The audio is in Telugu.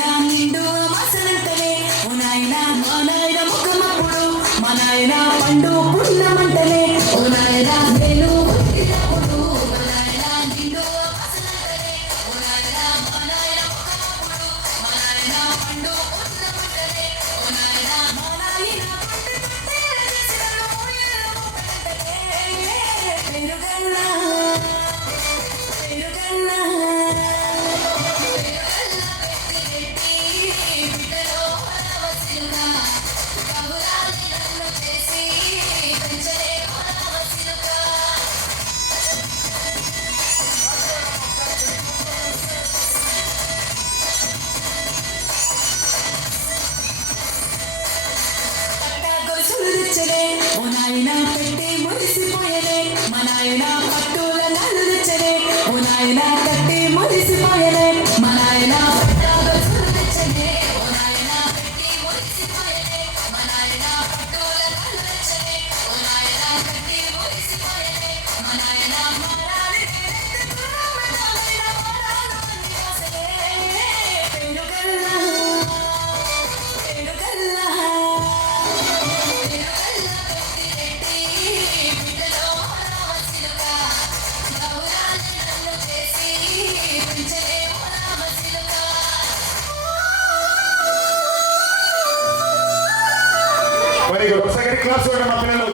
నాయన నిండు అమాసనంటనే ఓ నాయన మా నాయన ముఖమప్పుడు మా నాయన పండు పుణ్యమంటనే ఓ నాయన నేను పుట్టినప్పుడు మా నాయన నిండు అమాసనంటనే ఓ నాయన మా నాయన ముఖమప్పుడు మా నాయన పండు పుణ్యమంటనే ఓ నాయన మా నాయన పెరుగల్లా పెరుగల్లా ఓ నాయన పెట్టి మురిసిపోయలే మా నాయన పట్టుల నన్ను తెచ్చలే ఓ నాయన కట్టి మురిసిపోయలే మా నాయన తెచ్చలే ఓ నాయన పెట్టి మురిసిపోయలే మా నాయన పట్టుల నన్ను తెచ్చలే ఓ నాయన కట్టి మురిసిపోయలే మా నాయన మారాలి పెరుగల్లా పెరుగల్లా Very good. Second class,